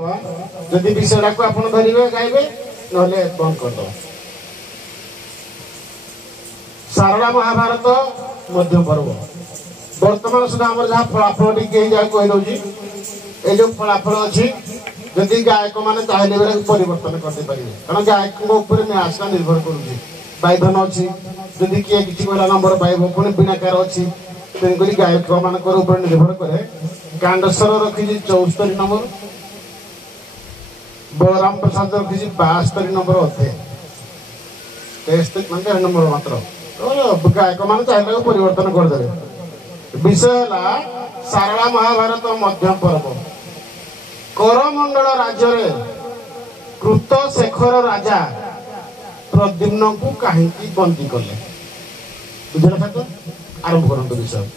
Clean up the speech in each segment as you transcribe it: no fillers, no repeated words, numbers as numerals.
जदि विषय को आपण धरिवे गाइबे नहले बंद कर दो। सारला महाभारत मध्य पर्व वर्तमान सुधा हमर जहा फलाफल टिके जा कहि दउजी ए जो फलाफल अछि जदि गायक माने चाहिले बेले परिवर्तन करते पारिबे कारण गायक को ऊपर में आशा निर्भर करूजी बाइधन अछि जदि किए किछि कोला नंबर पाइबो पुनी बिनाकार अछि तेन करी गायक मानकर ऊपर निर्भर करे कांडस्वर रखी 74 नंबर बलराम प्रसाद रखी 72 नंबर अथे 63 नंबर मात्र तो गायक मान चाहिले परिवर्तन कर देबे। विषय है सारला महाभारत मध्य पर्व करमंडल राज्य रे कृत शेखर राजा प्रद्युम्न को कहीं बंदी कले बुझल तो आरंभ करते विषय।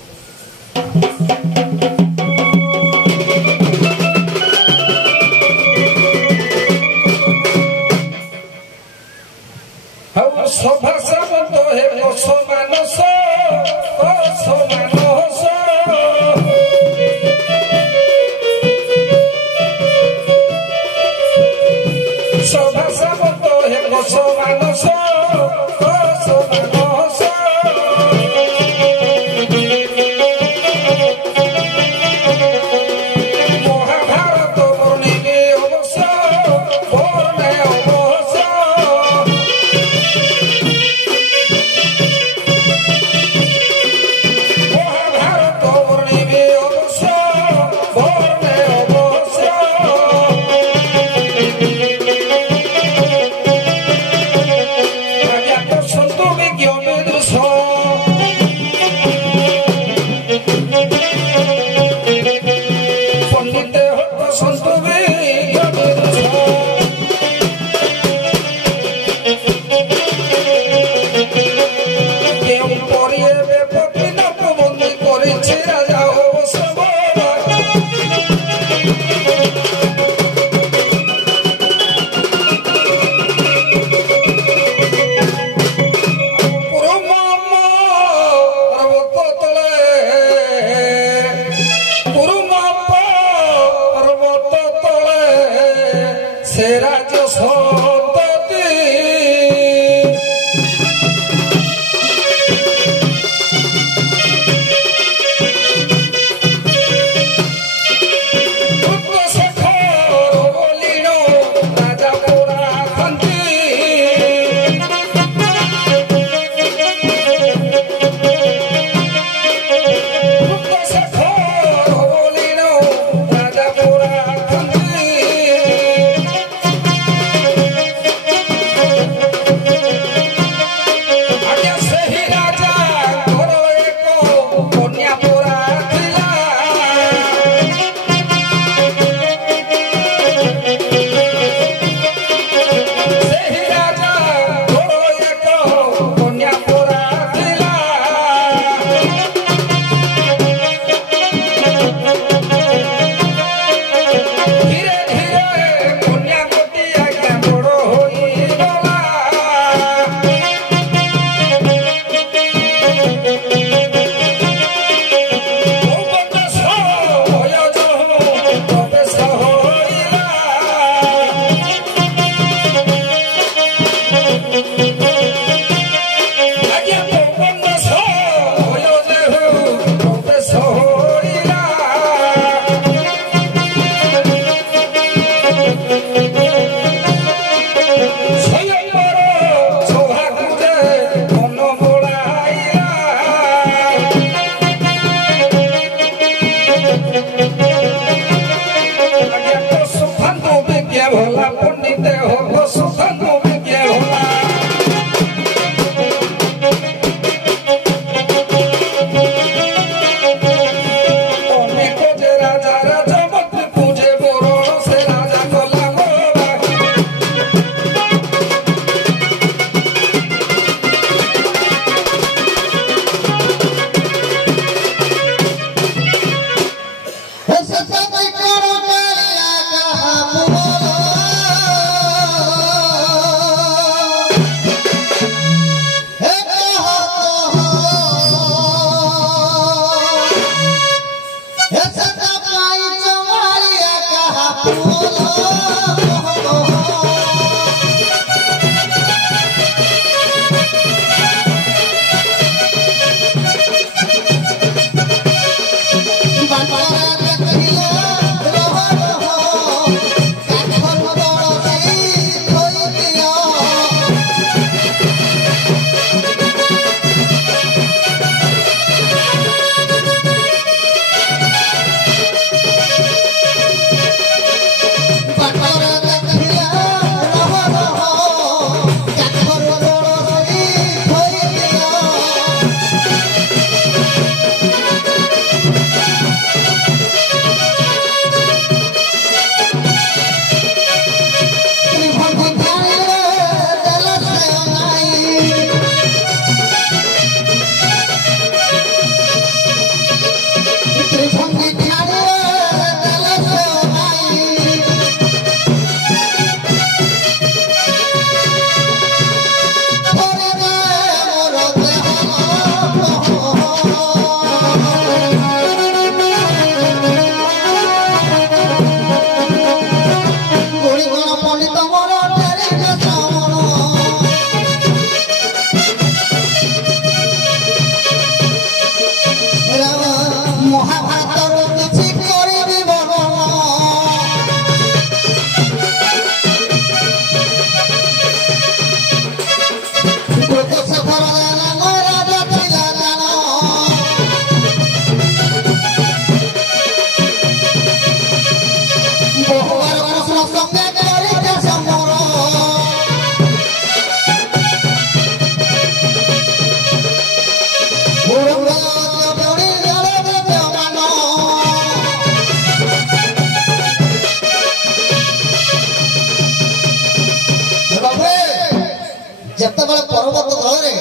ଯେତେବେଳେ ପର୍ବତ ତଳରେ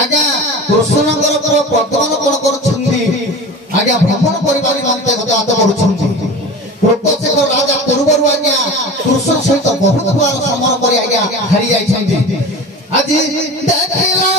ଆଜ୍ଞା କୃଷ୍ଣଙ୍କର ବର୍ତ୍ତମାନ କଣ କରୁଛନ୍ତି ଆଜ୍ଞା ଭ୍ରମଣ କରିବା ନିମନ୍ତେ ଗତାଗତ କରୁଛନ୍ତି। କୃପଶେଖର ରାଜା ପୂର୍ବରୁ ଆଜ୍ଞା କୃଷ୍ଣ ସହିତ ବହୁତ ବାର ସମର କରି ଆଜ୍ଞା ହାରି ଯାଇଛନ୍ତି। ଆଜି ଦେଖିଲା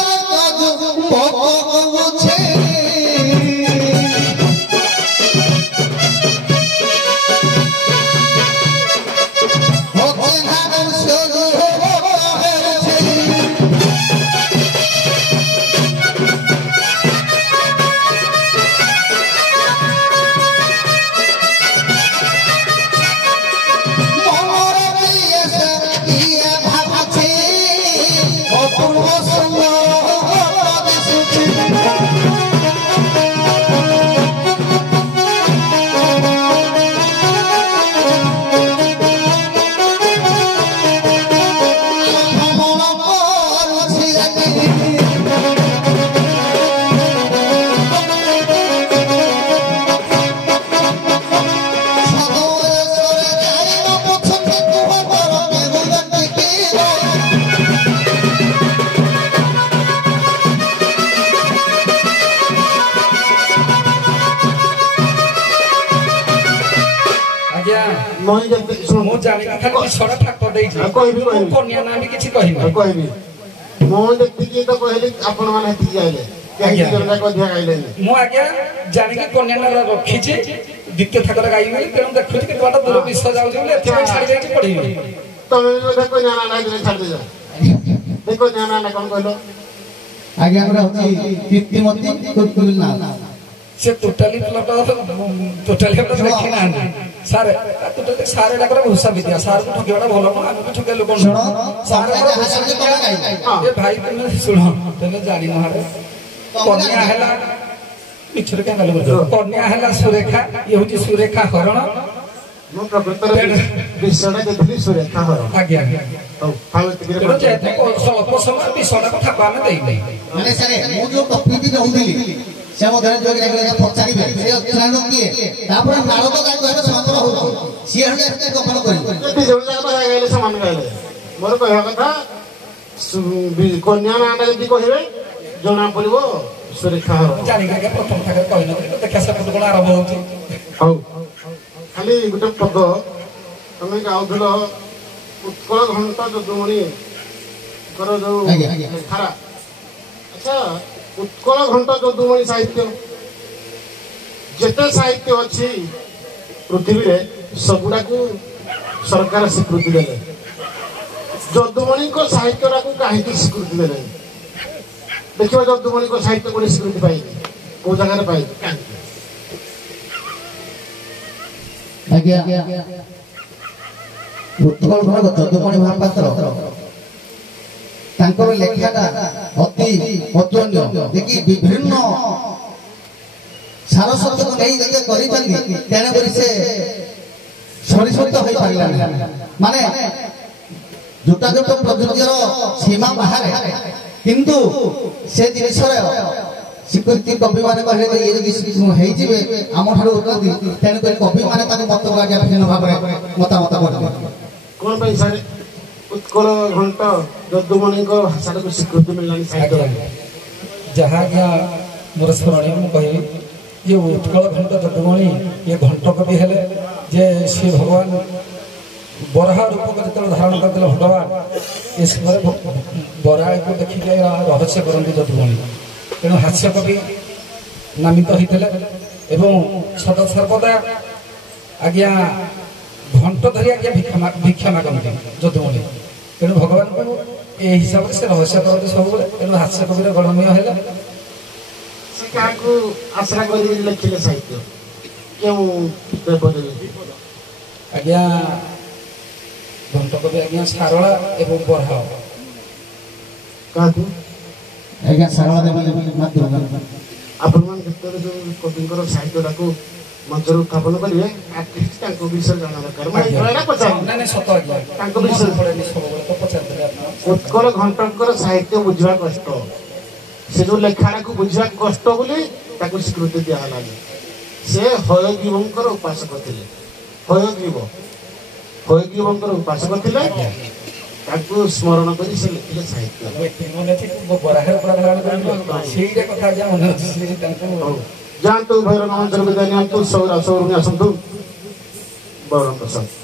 ମୁଁ ଜାଣି ଖାଲି ଛଡା ଠାକ ଦେଇଛି କନ୍ୟା ନାଁ ବି କିଛି କହିବି କହିବି ମୁଁ ଯେତିକି ତ କହିଲି ଆପଣ ମାନେ ସେତିକି ଗାଇଲେ ମୁଁ ଆଜ୍ଞା ଜାଣିକି କନ୍ୟା ନାଁ ରଖିଛି ଦ୍ୱିତୀୟ ଥାକରେ ଗାଇବି ତେଣୁ ଦେଖୁଛି କେତେ ବାଟ ଦୂର ବିଷ ଯାଉଛି ବୋଲି ଏଥିପାଇଁ ଛାଡି ଯାଇକି ପଢିବି। ତମେ ବି କନ୍ୟା ନାଁ ଛାଡିଦେଛ କନ୍ୟା ନାଁ କଣ କହିଲ? ଆଜ୍ଞା ସେ ଟୋଟାଲି ଟୋଟାଲି ଦେଖି ନାହାନ୍ତି ସାର୍ ଟୋଟାଲି ସାର୍ ଏଟାକର ଘୋଷା ବିଦ୍ୟା ସାର୍କୁ ଠକିବାଟା ଭଲ ନୁହଁ ଆମେ ବି ଠକିବା ଲୋକ ଏ ଭାଇ ତମେ ଶୁଣ ତମେ ଜାଣିନ କନ୍ୟା ହେଲା ମିଛରେ କାଁ ଗାଲି କରୁଛ କନ୍ୟା ହେଲା ସୁରେଖା ଇଏ ହଉଛି ସୁରେଖା ହରଣ ମୁଁ ପ୍ରକୃତରେ ବିଷୟଟା ଦେଖିଲି ସୁରେଖା ହରଣ ଆଜ୍ଞା ଯେହେତୁ ସ୍ୱଳ୍ପ ସମୟ ବିଷୟଟାକୁ ଠାକୁ ଆମେ ଦେଇନି ମାନେ ସାର୍ ମୁଁ ଯୋଉ ଟପିକ୍ ରହୁଥିଲି ସେ ମଧ୍ୟରେ ଯୋଉ ପଚାରିବେ ସେ ଅତ୍ରାଣ କିଏ ତାପରେ ନାରଦ ଗାଈ କହିବେ ସମାନ୍ତର ହଉଛି ସିଏ ହେଲେ ଏତେ କପଣ କରିବେ ସମାନ ଗାଇଲେ ମୋର କହିବା କଥା କନ୍ୟା ନାଁଟା ଯଦି କହିବେ ଜଣା ପଡିବ ସୁରେଖା ହରଣ ଜାଣିକି ଆଜ୍ଞା ପ୍ରଥମ ଥାକରେ କହିନଥିଲି ଦେଖିଆ ସେପଟେ କଣ ଆରମ୍ଭ ହଉଛି। ହଉ ଖାଲି ଗୋଟେ ପଦ ତମେ ଗାଉଥିଲ ଉତ୍କଳ ଘଣ୍ଟ ଯଦୁମଣିଙ୍କର ଯୋଉ ଧାରା ଆଚ୍ଛା ଉତ୍କଳ ଘଣ୍ଟ ଯଦୁମଣି ସାହିତ୍ୟ ଯେତେ ସାହିତ୍ୟ ଅଛି ପୃଥିବୀରେ ସବୁଗୁଡାକୁ ସରକାର ସ୍ୱୀକୃତି ଦେଲେ ଯଦୁମଣିଙ୍କ ସାହିତ୍ୟଟାକୁ କାହିଁକି ସ୍ୱୀକୃତି ଦେଲେ ଦେଖିବ ଯଦୁମଣିଙ୍କ ସାହିତ୍ୟ କୋଉଠି ସ୍ୱୀକୃତି ପାଇନି କୋଉ ଜାଗାରେ ପାଇନି କାହିଁକି? ଆଜ୍ଞା ଉତ୍କଳ ଘର ଯଦୁମଣି ମହାପାତ୍ର ତାଙ୍କର ଲେଖାଟା ଅତି ଅତୁଳନୀୟ ଦେଖି ବିଭିନ୍ନ ସାରସ୍ୱତକୁ ନେଇ ଯେତେ କରିଛନ୍ତି ତେଣୁକରି ସେ ସରିସରିତ ହୋଇପାରିଲାନି ମାନେ ଯୁଟାଯୁଟ ପ୍ରଯୁଜ୍ୟର ସୀମା ବାହାରେ କିନ୍ତୁ ସେ ଜିନିଷର ସ୍ୱୀକୃତି କବିମାନେ କହିଲେ ଇଏ ଯଦି ହେଇଯିବେ ଆମଠାରୁ ଉନ୍ନତି ତେଣୁକରି କବିମାନେ ତାକୁ ମତ ବିଭିନ୍ନ ଭାବରେ ମତାମତ କରିବେ କଣ ପାଇଁ ସାର୍ ଉତ୍କଳ ଘଣ୍ଟ ଯଦୁମଣିଙ୍କ ଭାଷାଟାକୁ ସ୍ୱୀକୃତି ମିଳିଲାନି ସାହିତ୍ୟ ଯାହା ଆଜ୍ଞା ମୋର ସ୍ମରଣୀୟ ମୁଁ କହିବି ଯେ ଉତ୍କଳ ଘଣ୍ଟ ଯଦୁମଣି ଇଏ ଘଣ୍ଟ କବି ହେଲେ ଯେ ସେ ଭଗବାନ ବରାହ ରୂପକ ଯେତେବେଳେ ଧାରଣ କରିଥିଲେ ଭଗବାନ ଏ ସମୟରେ ବରାହକୁ ଦେଖିକି ରହସ୍ୟ କରନ୍ତି ଯଦୁମଣି ତେଣୁ ହାସ୍ୟ କବି ନାମିତ ହୋଇଥିଲେ ଏବଂ ସଦାସର୍ବଦା ଆଜ୍ଞା ଘଣ୍ଟ ଧରି ଆଜ୍ଞା ଭିକ୍ଷା ମାଗନ୍ତି ଯଦୁମଣି ତେଣୁ ଭଗବାନଙ୍କୁ ଏ ହିସାବରେ ସେ ରହସ୍ୟ କରନ୍ତି ସବୁବେଳେ ତେଣୁ ହାସ୍ୟ କବିର ଗଣନୀୟ ହେଲା ସେ କାହାକୁ ଆଶ୍ରା କରିକି ଲେଖିଲେ ସାହିତ୍ୟ କେଉଁ ଆଜ୍ଞା ଘଣ୍ଟ କବି ଆଜ୍ଞା ସାରଳା ଏବଂ ବରାହ କାହାକୁ ଆଜ୍ଞା ସାରଳା ଦେବୀ ଆପଣମାନେ ଯେତେବେଳେ ଯୋଉ କବିଙ୍କର ସାହିତ୍ୟଟାକୁ ମଞ୍ଚରେ ଉତ୍ଥାପନ କରିବେ ଆର୍ଟିଷ୍ଟ ତାଙ୍କ ବିଷୟରେ ଜାଣିବା ଦରକାର। ମୁଁ ଏଇଟା ପଚାରିବି ନାଇଁ ସତ ଆଜ୍ଞା ତାଙ୍କ ବିଷୟରେ ସବୁବେଳେ ତ ପଚାରିଥିଲେ ଆପଣ। ଉତ୍କଳ ଘଣ୍ଟଙ୍କର ସାହିତ୍ୟ ବୁଝିବା କଷ୍ଟ, ସେ ଯୋଉ ଲେଖାଟାକୁ ବୁଝିବା କଷ୍ଟ ବୋଲି ତାକୁ ସ୍ୱୀକୃତି ଦିଆହେଲାନି। ସେ ହୟଗ୍ରୀବଙ୍କର ଉପାସକ ଥିଲେ। ହୟଗ୍ରୀବଙ୍କର ଉପାସକ ଥିଲେ, ତାଙ୍କୁ ସ୍ମରଣ କରି ସେ ଲେଖିଲେ ସାହିତ୍ୟ। ସେଇଟା କଥା ଆଜ୍ଞା ମନେ ଅଛି ତାଙ୍କୁ। ଯାଆନ୍ତୁ ଭୈରବ ମଞ୍ଚର ବିଦାୟ ନିଅନ୍ତୁ, ସୌରଭ ଆସନ୍ତୁ ବରଣ ପ୍ରସାଦ।